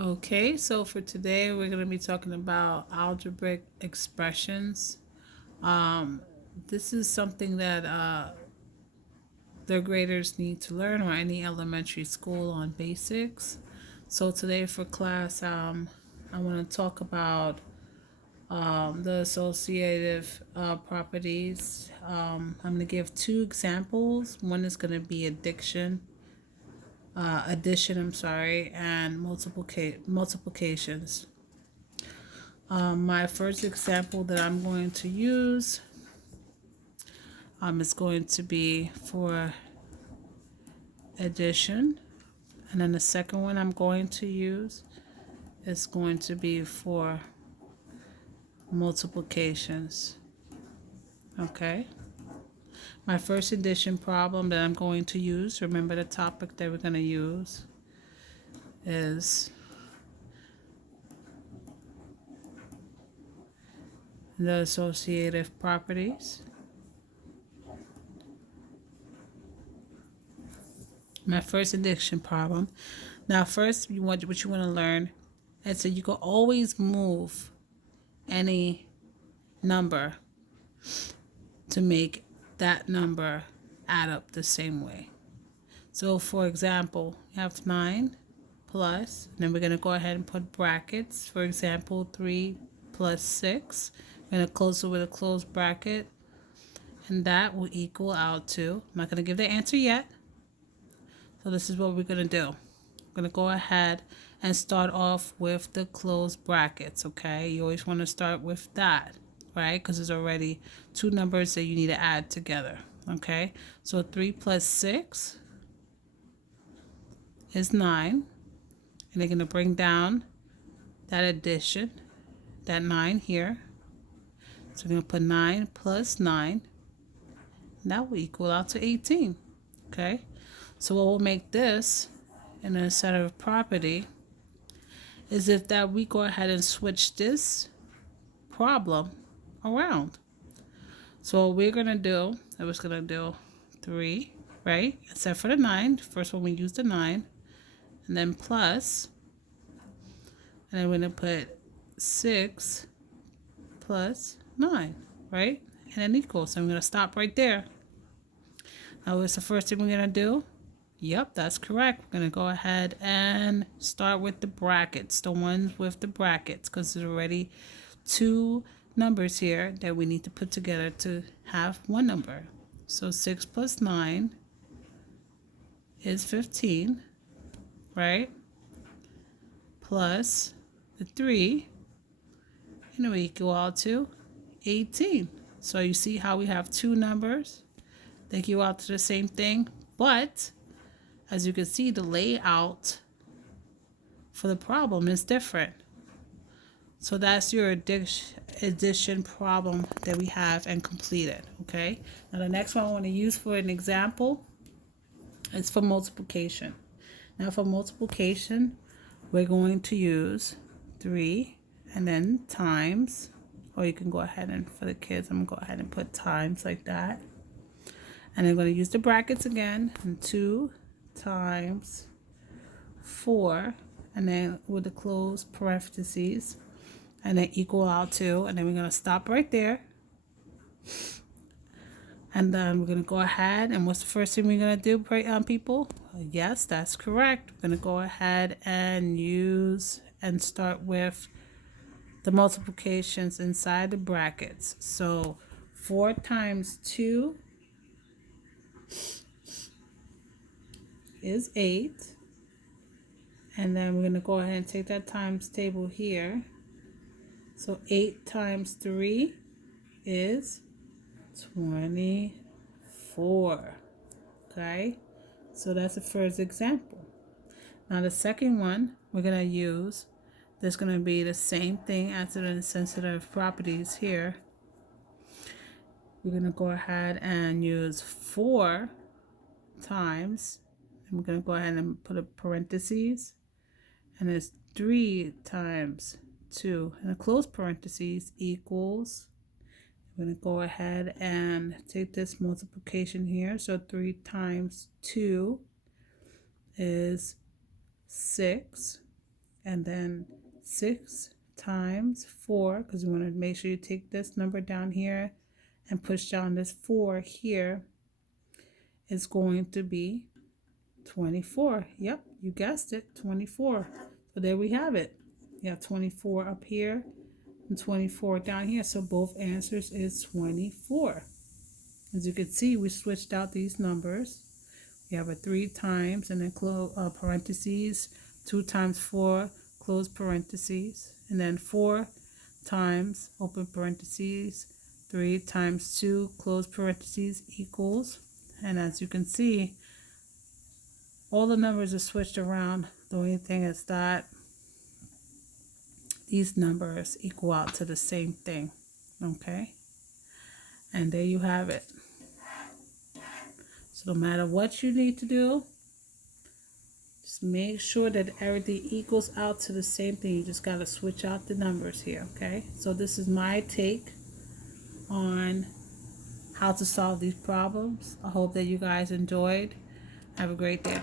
Okay, so for today we're going to be talking about algebraic expressions. Um, this is something that their graders need to learn, or any elementary school on basics. So today for class, I want to talk about the associative properties. I'm going to give two examples. One is going to be addition, and multiplications. My first example that I'm going to use is going to be for addition, and then the second one I'm going to use is going to be for multiplications. Okay. My first addition problem that I'm going to use, remember the topic that we're going to use is the associative properties. My first addition problem. Now, first, what you want to learn is that you can always move any number to make that number add up the same way. So, for example, you have 9 plus, and then we're going to go ahead and put brackets. For example, 3 plus 6. We're going to close it with a closed bracket, and that will equal out to, I'm not going to give the answer yet. So this is what we're going to do. I'm going to go ahead and start off with the closed brackets, okay? You always want to start with that, right? Because there's already two numbers that you need to add together, okay? So 3 plus 6 is 9. And they're going to bring down that addition, that 9 here. So we're going to put 9 plus 9. And that will equal out to 18, okay? So what will make this an associative property is if that we go ahead and switch this problem around. So what we're going to do, I was going to do 3, right? Except for the 9. First one we use the 9. And then plus. And then we're going to put 6 plus 9, right? And then equals. So I'm going to stop right there. Now what's the first thing we're going to do? Yep, that's correct. We're going to go ahead and start with the brackets, the ones with the brackets, because there's already two numbers here that we need to put together to have one number. So 6 plus 9 is 15, right? Plus the 3, and we equal out to 18. So you see how we have two numbers that equal out to the same thing, but as you can see, the layout for the problem is different. So that's your addition problem that we have and completed, okay? Now the next one I want to use for an example is for multiplication. Now for multiplication, we're going to use 3 and then times, or you can go ahead and, for the kids, I'm going to go ahead and put times like that. And I'm going to use the brackets again, and 2 times 4, and then with the closed parentheses, and then equal out to, and then we're going to stop right there. And then we're going to go ahead, and what's the first thing we're going to do, people? Yes, that's correct. We're going to go ahead and use and start with the multiplications inside the brackets. So 4 times 2 is 8. And then we're going to go ahead and take that times table here. So 8 times 3 is 24. Okay? So that's the first example. Now the second one we're going to use, there's going to be the same thing as the associative properties here. We're going to go ahead and use 4 times, and we're going to go ahead and put a parentheses, and it's 3 times 2, and a closed parentheses equals, I'm going to go ahead and take this multiplication here. So 3 times 2 is 6, and then 6 times 4, because you want to make sure you take this number down here and push down this 4 here, is going to be 24. Yep, you guessed it, 24. So there we have it. You have 24 up here and 24 down here. So both answers is 24. As you can see, we switched out these numbers. We have a 3 times and then parentheses, 2 times 4, close parentheses, and then 4 times, open parentheses, 3 times 2, close parentheses, equals. And as you can see, all the numbers are switched around. The only thing is that these numbers equal out to the same thing. Okay? And there you have it. So no matter what you need to do, just make sure that everything equals out to the same thing. You just got to switch out the numbers here, okay? So this is my take on how to solve these problems. I hope that you guys enjoyed. Have a great day.